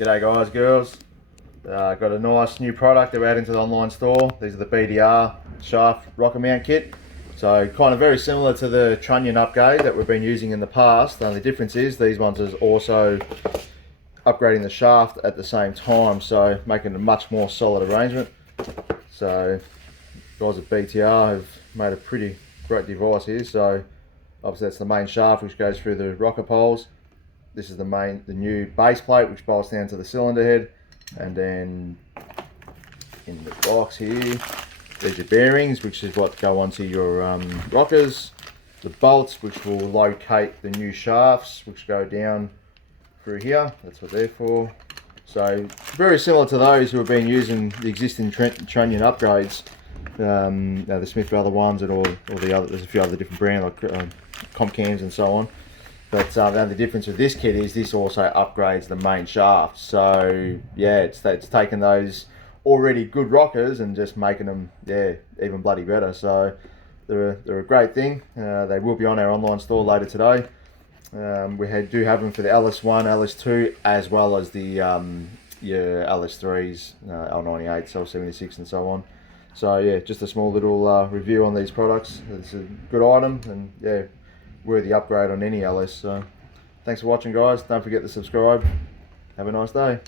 G'day guys, girls. Got a nice new product that we're adding to the online store. These are the BTR shaft rocker mount kit. So kind of very similar to the trunnion upgrade that we've been using in the past. The only difference is these ones is also upgrading the shaft at the same time, so making a much more solid arrangement. So guys at BTR have made a pretty great device here. So obviously that's the main shaft which goes through the rocker poles. This is the new base plate which bolts down to the cylinder head, and then in the box here there's your bearings, which is what go onto your rockers, the bolts which will locate the new shafts which go down through here. That's what they're for. So very similar to those who have been using the existing trunnion upgrades, the Smith Brother ones and all the other. There's a few other different brands like Comcams and so on. But the only difference with this kit is this also upgrades the main shaft. So yeah, it's taking those already good rockers and just making them even bloody better. So they're a great thing. They will be on our online store later today. We do have them for the LS1, LS2, as well as the your LS3s, L98, L76 and so on. So yeah, just a small little review on these products. It's a good item and yeah, worthy upgrade on any LS. So thanks for watching guys. Don't forget to subscribe. Have a nice day.